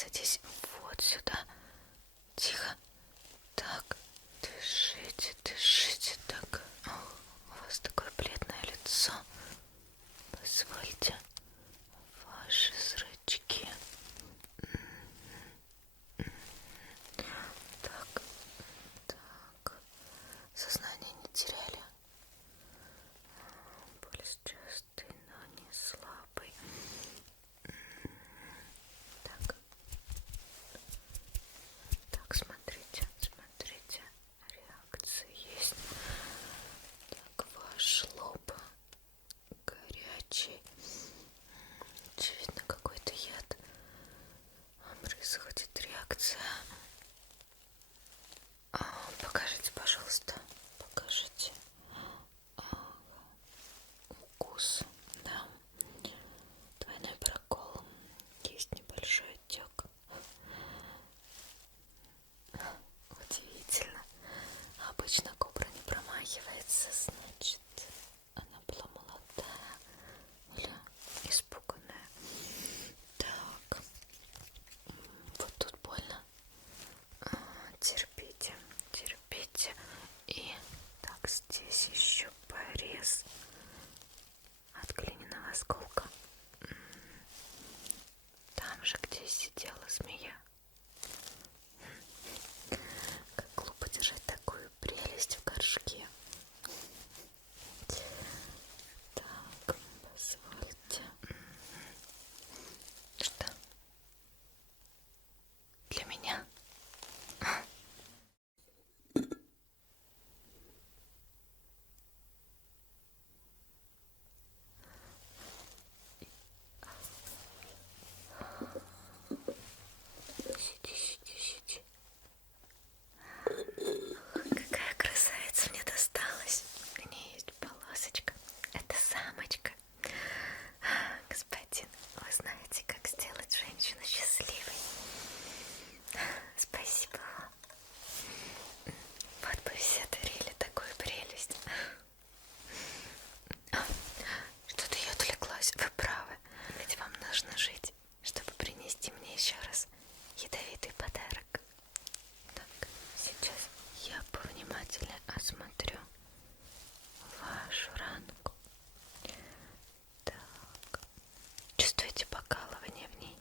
садись вот сюда. Тихо. Так, дышите, дышите. Так, у вас такое бледное лицо. Позвольте. Ваши зрачки. Так, так. Сознание не теряли. Пульс частый, но не слабый. Так. Так, смотрите, смотрите. Реакция есть. Так, ваш лоб горячий. Очевидно, какой-то яд. Происходит реакция. Покажите, пожалуйста. Покажите. Укус. Да. Двойной прокол. Есть небольшой отек. Удивительно. Обычно кобра не промахивается, значит, она была молодая или испуганная. Так, вот тут больно. Терпите, терпите. И так, здесь еще порез от глиняного осколка. Там же, где сидела змея. Как глупо держать такую прелесть в горшке. Так, позвольте. Что? Для меня? Сиди, сиди, сиди. Какая красавица мне досталась. У нее есть полосочка. Это самочка. Господин, вы знаете, как сделать женщину счастливой. Спасибо вам. Вот бы все дарили такую прелесть. Что-то я отвлеклась. Вы правы. Ведь вам нужно жить, чтобы принести мне еще раз ядовитый подарок. Так, сейчас я повнимательнее осмотрю вашу ранку. Так, чувствуете покалывание в ней?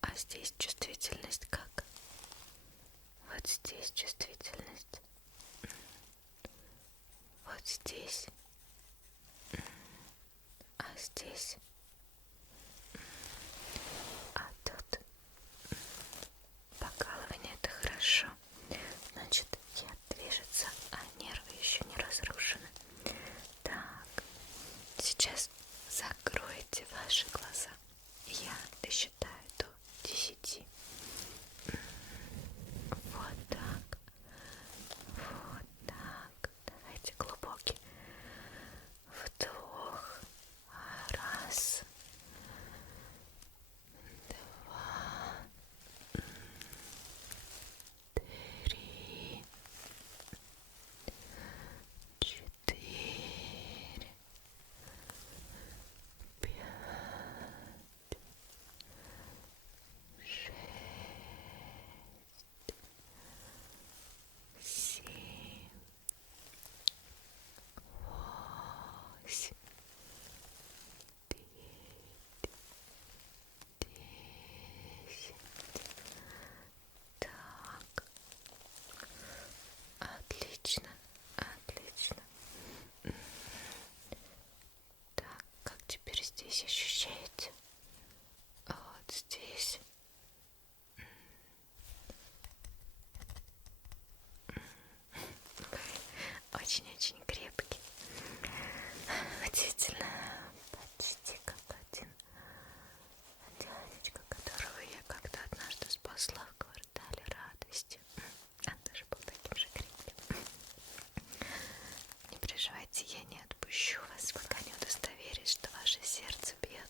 А здесь чувствительность как? Вот здесь чувствительность. Вот здесь. А здесь. А тут покалывание — это хорошо. Значит, яд движется, а нервы еще не разрушены. Так, сейчас закройте ваши глаза. Я досчитаю до 10. Вот так. Вот так. Давайте глубокий вдох. Раз. Два. Три. Четыре. Пять. Шесть. Семь. Восемь. Десять. Так. Отлично. Отлично. Так, как теперь здесь ощущаете? Вот здесь. Вы очень-очень крепкий. Удивительно. Почти как один дядечка, которого я как-то однажды спасла в квартале радости. Он тоже был таким же крепким. Не переживайте, я не отпущу вас, пока не удостоверюсь, что ваше сердце бьется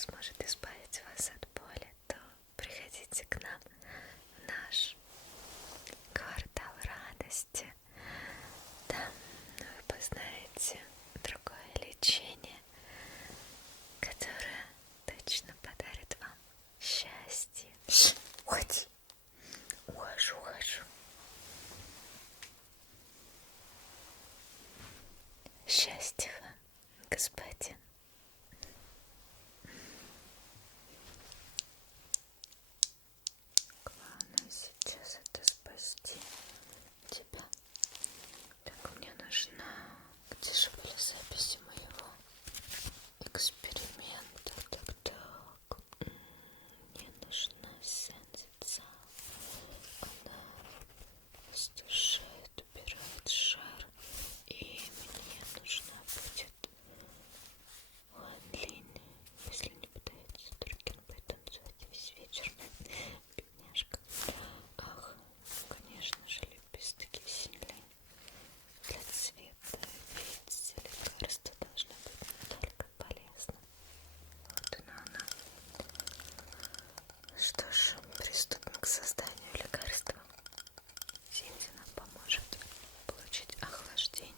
сможет избавить вас от боли, то приходите к нам в наш квартал радости. Там вы познаете другое лечение, которое точно подарит вам счастье. Уходи. Ухожу. Счастья вам, господин. Главное сейчас это спасти тебя. Так, мне нужна... Где же были записи моего эксперимента? Так. Мне нужна сенсица. Она остужает, убирает жар. И мне нужна будет Лин, если не пытается Туркин будет танцевать весь вечер. Бедняжка. Ах, конечно же, лепестки земли для цвета. Ведь лекарство должно быть не только полезно. Вот она. Что ж, приступим к созданию лекарства. Синди нам поможет получить охлаждение.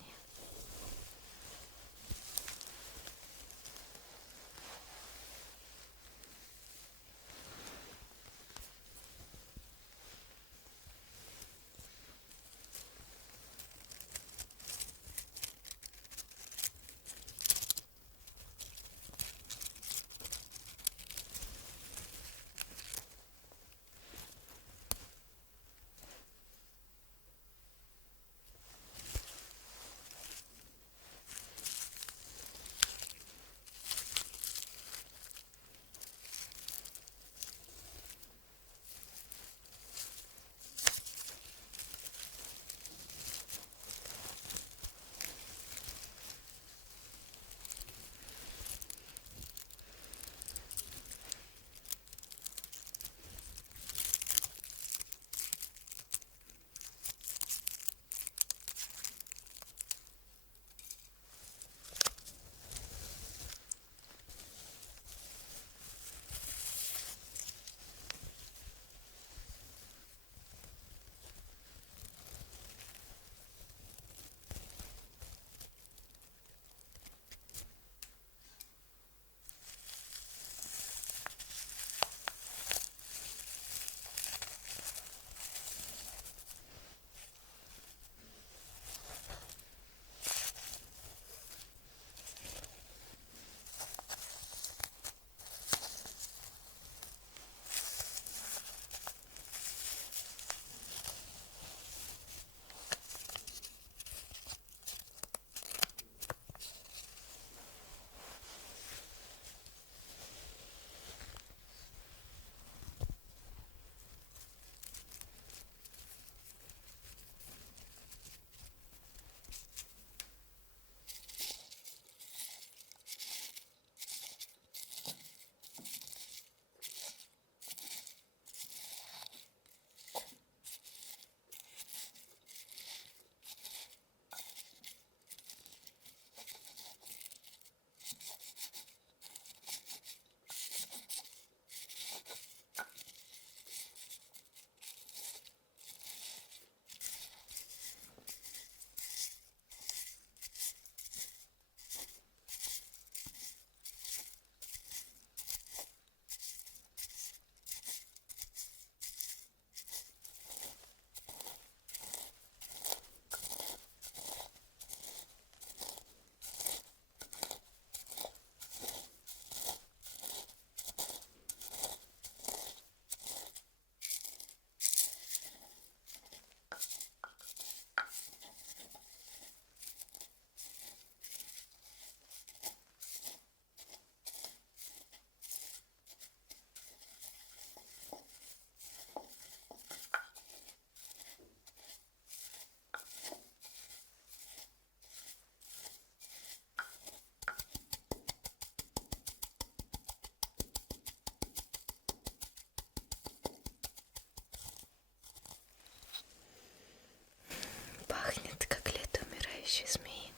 Настоящей змеи.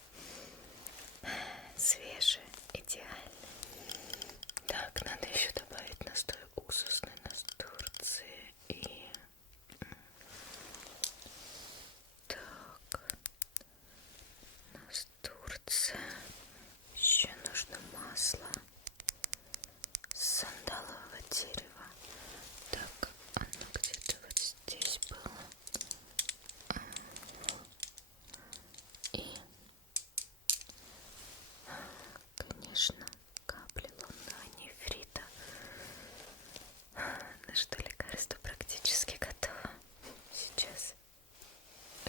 Свежие, идеальные. Так, надо конечно, капли лунного нефрита. Ну что, лекарство практически готово. Сейчас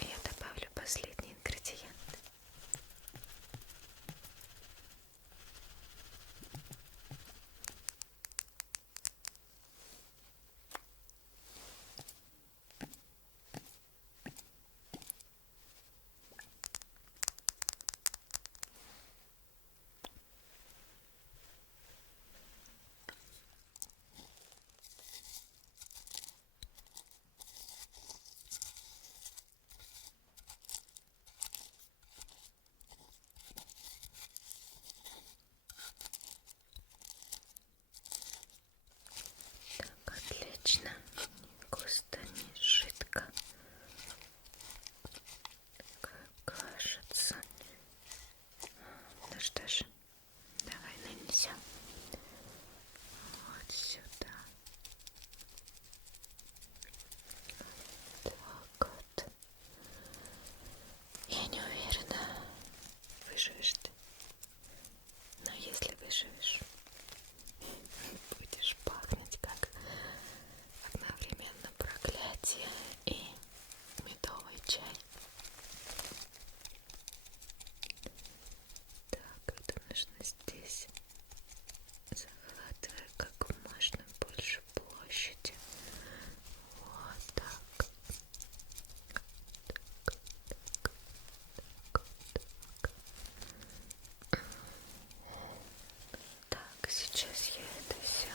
я добавлю последний ингредиент. Так, отлично. Не густо, не жидко. Как кажется. Ну что ж, давай нанесем вот сюда. Так вот. Я не уверена, выживешь ты. Но если выживешь, будешь пахнуть как одновременно проклятие и медовый чай. Так, это нужно здесь, захватывая как можно больше площади. Вот так. Так, сейчас я это все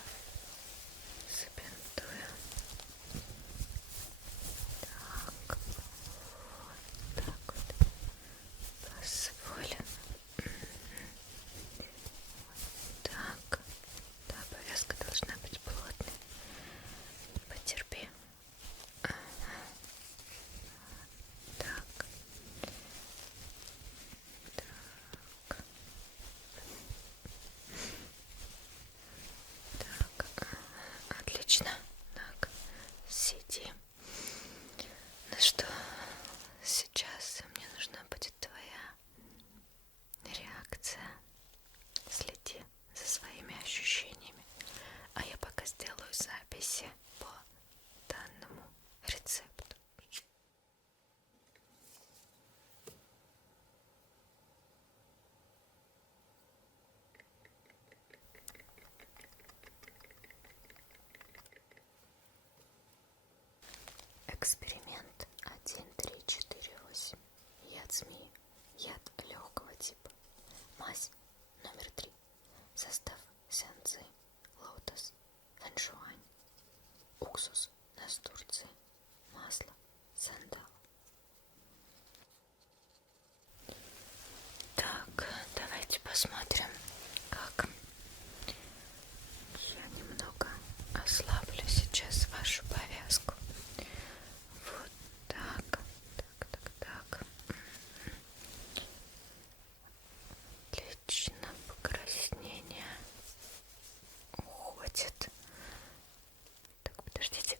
забинтую. Так, вот так вот. Позволим. Так, да, повязка должна быть плотной. Потерпи. Ага. Так. Так. Так. Отлично. Так. Сиди. Ну что, сейчас мне нужна будет твоя реакция. Следи за своими ощущениями. А я пока сделаю записи по данному рецепту. Эксперимент 1.3.4.8. Яд змеи. Яд легкого типа. Мазь номер 3. Состав: сянцзы, лотос, фэншуань, уксус настурции, масло, сандал. Так, давайте посмотрим, как. Я немного ослаблю сейчас вашу повязку. Вот так. Так. Отлично, покраснение уходит. Так, подождите.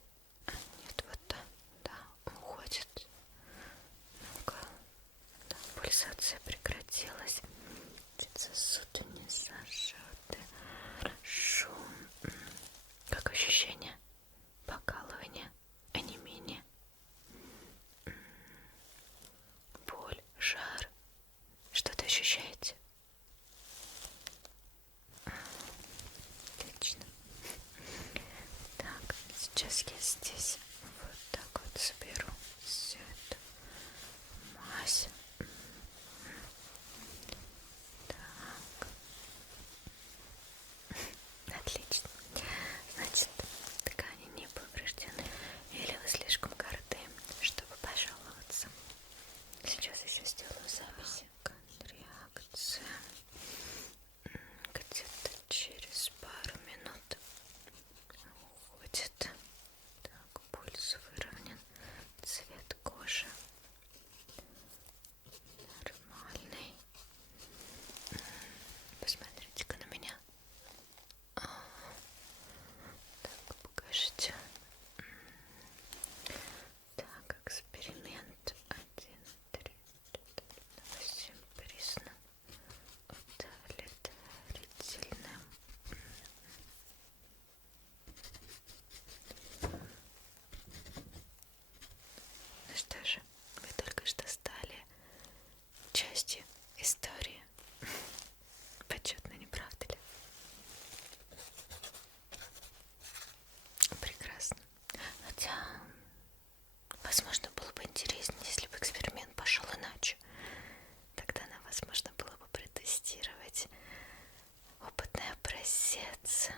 беседы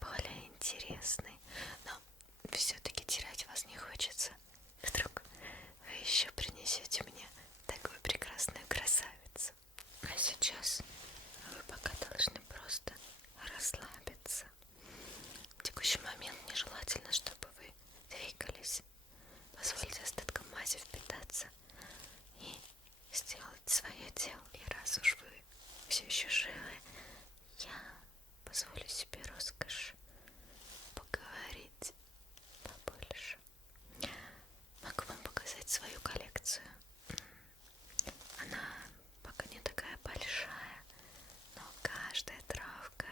более интересной, но все-таки терять вас не хочется. Вдруг вы еще принесете мне такую прекрасную красавицу. А сейчас вы пока должны просто расслабиться. В текущий момент нежелательно, чтобы вы двигались. Позвольте остаткам мази впитаться и сделать свое дело. И раз уж вы все еще живы, я позволю себе роскошь поговорить побольше. Могу вам показать свою коллекцию. Она пока не такая большая, но каждая травка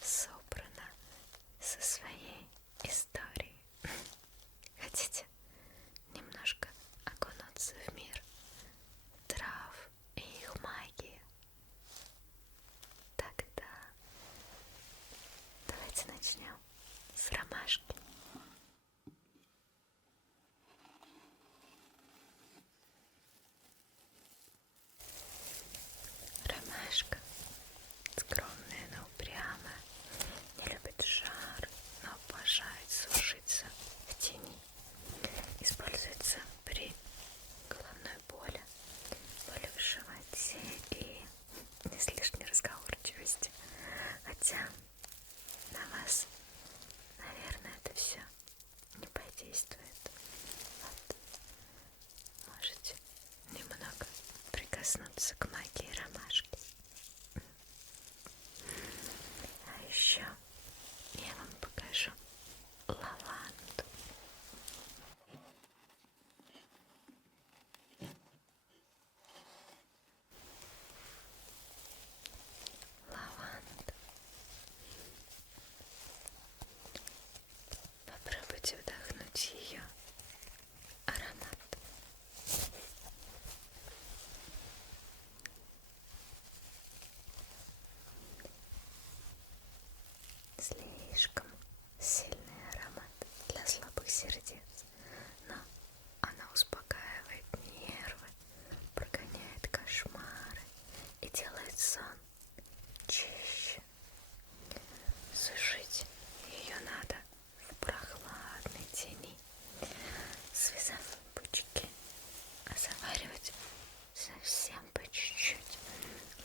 собрана со своей историей. Хотите немножко окунуться в мир трав и их магии? Тогда давайте начнем с ромашки. Ромашка скромная, но упрямая, не любит жар, но обожает сушиться в тени. Используется при головной боли, боли в животе и излишней разговорчивости. Хотя на вас, наверное, это все не подействует. Вот. Можете немного прикоснуться к магии ромашки. А еще я вам покажу лаванду. Лаванда. Попробуйте вдохнуть ее аромат. Слишком сильный аромат для слабых сердец, но она успокаивает нервы, прогоняет кошмары и делает сон чище. Сушить ее надо в прохладной тени, связав пучки, а заваривать совсем по чуть-чуть.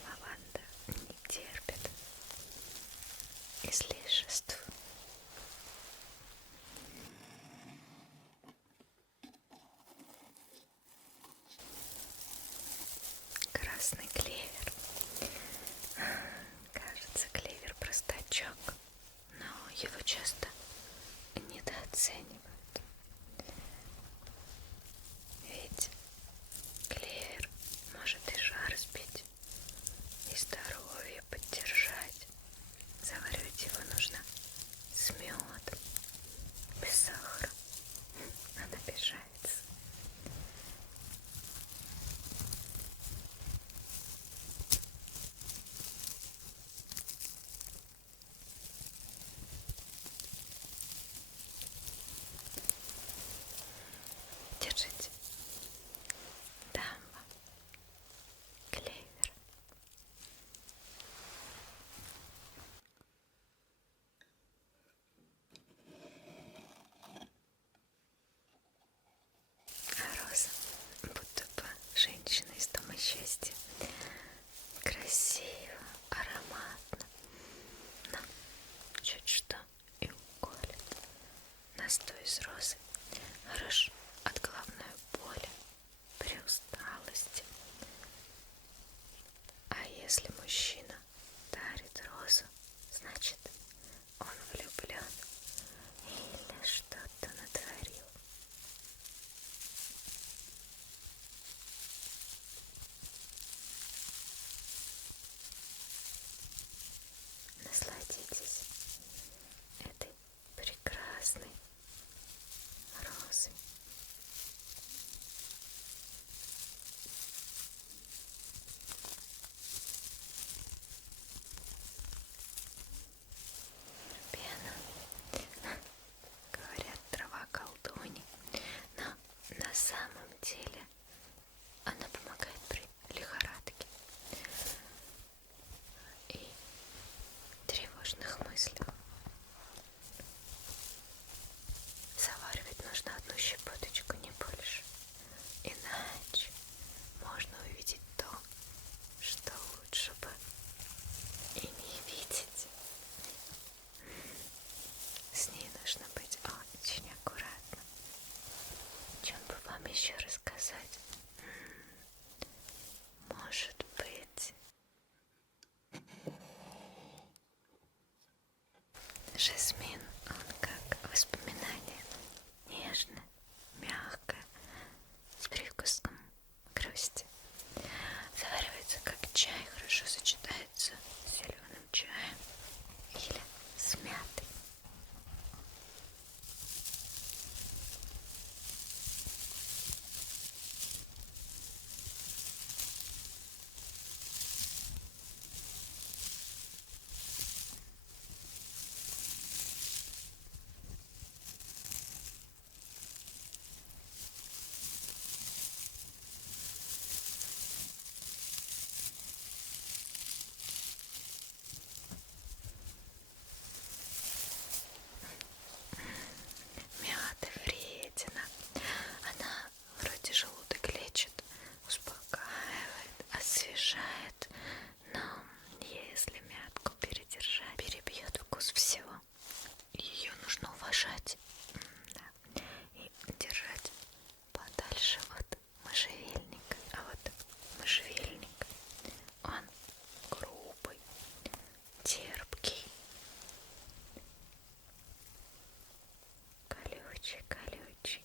Лаванда не терпит излишеств. Красный клевер. Кажется, клевер простачок, но его часто недооценивают. Ведь клевер может и жар сбить, и здоровье поддержать. Заваривать его нужно с медом, без сахара. Он обижается. тревожных мыслях. Заваривать нужно одну щепоточку, не больше. Иначе можно увидеть то, что лучше бы и не видеть. С ней нужно быть очень аккуратным. Чем бы вам еще рассказать? Может быть, жасмин, он как воспоминание, нежное, мягкое, с привкусом грусти. Заваривается как чай, хорошо сочетается с зеленым чаем или с мятой. Мята вредина. Она вроде желудок лечит, успокаивает, освежает. Но если мятку передержать, перебьет вкус всего. Ее нужно уважать, да, и держать подальше от можжевельника. А вот можжевельник, он грубый, терпкий, колючий,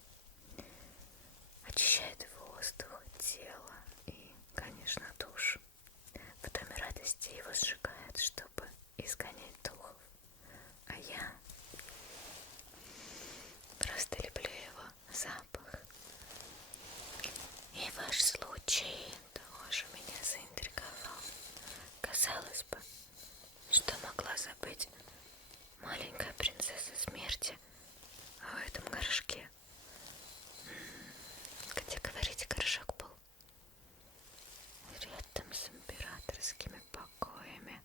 очищает воздух, тело и, конечно, душу. В доме радости его сжигают, чтобы изгонять духов. А я просто люблю его запах. И ваш случай тоже меня заинтриговал. Казалось бы, что могла забыть маленькая принцесса смерти в этом горшке. Где, говорите, горшок был рядом с императорскими покоями.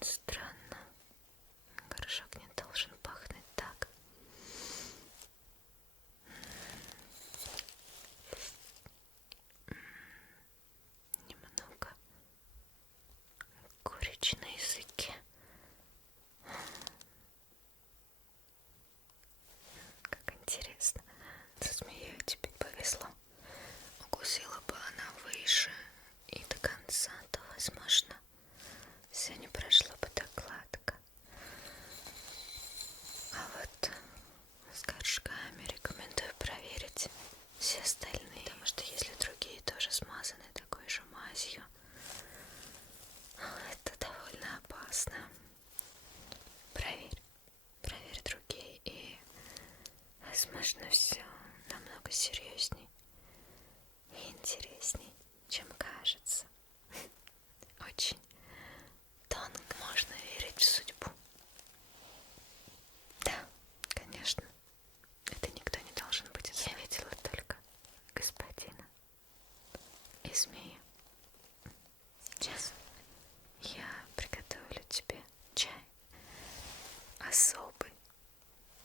Странно, горшок не должен пахнуть так. Немного горечи на языке. Как интересно. Со змеей тебе повезло. Укусила бы она выше и до конца, то, возможно, все не прошло бы так гладко. А вот с горшками рекомендую проверить все остальные, потому что если другие тоже смазаны такой же мазью, это довольно опасно. Проверь другие, и, возможно, все намного серьезней и интересней, чем кажется. Очень тонко можно верить в судьбу. Да, конечно, это никто не должен быть. Я видела только господина и змеи. Сейчас я приготовлю тебе чай особый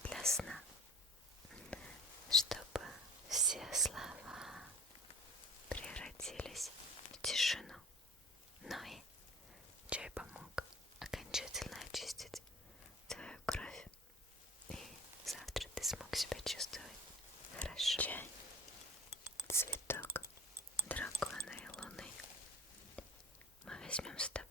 для сна, чтобы все слова превратились в тишину. Но и чай помог окончательно очистить твою кровь, и завтра ты смог себя чувствовать хорошо. Чай, цветок дракона и луны мы возьмем с тобой